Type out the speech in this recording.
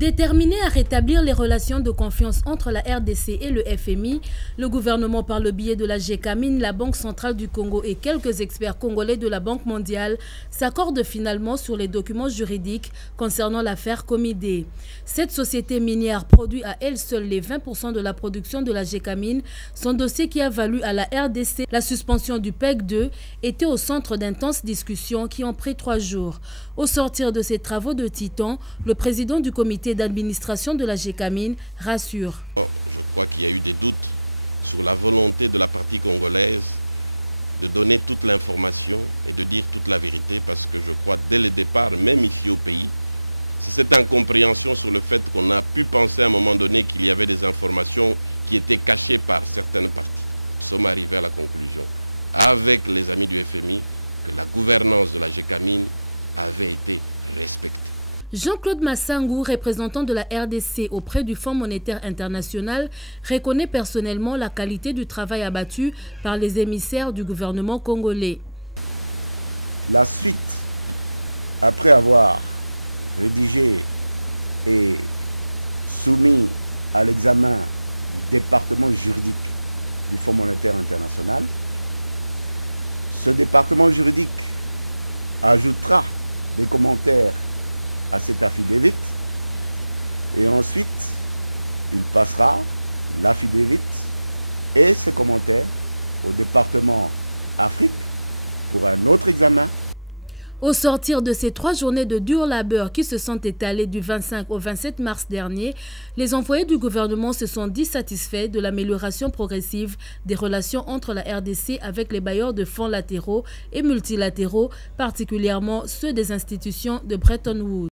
Déterminé à rétablir les relations de confiance entre la RDC et le FMI, le gouvernement par le biais de la GECAMIN, la Banque centrale du Congo et quelques experts congolais de la Banque mondiale s'accordent finalement sur les documents juridiques concernant l'affaire Comidé. Cette société minière produit à elle seule les 20% de la production de la GECAMIN. Son dossier qui a valu à la RDC la suspension du PEC 2 était au centre d'intenses discussions qui ont pris 3 jours. Au sortir de ces travaux de titan, le président du comité d'administration de la GECAMIN rassure. Je crois qu'il y a eu des doutes sur la volonté de la partie congolaise de donner toute l'information et de dire toute la vérité, parce que je crois dès le départ, même ici au pays, c'est cette incompréhension sur le fait qu'on a pu penser à un moment donné qu'il y avait des informations qui étaient cachées par certaines parties. Nous sommes arrivés à la conclusion, avec les amis du FMI, que la gouvernance de la GECAMIN avait été respectée. Jean-Claude Massangou, représentant de la RDC auprès du Fonds monétaire international, reconnaît personnellement la qualité du travail abattu par les émissaires du gouvernement congolais. La suite, après avoir rédigé et soumis à l'examen du département juridique du Fonds monétaire international, ce département juridique ajoutera des commentaires à cet affidavit et ensuite il passera l'affidavit et ses commentaires au département Afrique pour un autre examen. Au sortir de ces 3 journées de dur labeur qui se sont étalées du 25 au 27 mars dernier, les employés du gouvernement se sont dit satisfaits de l'amélioration progressive des relations entre la RDC avec les bailleurs de fonds latéraux et multilatéraux, particulièrement ceux des institutions de Bretton Woods.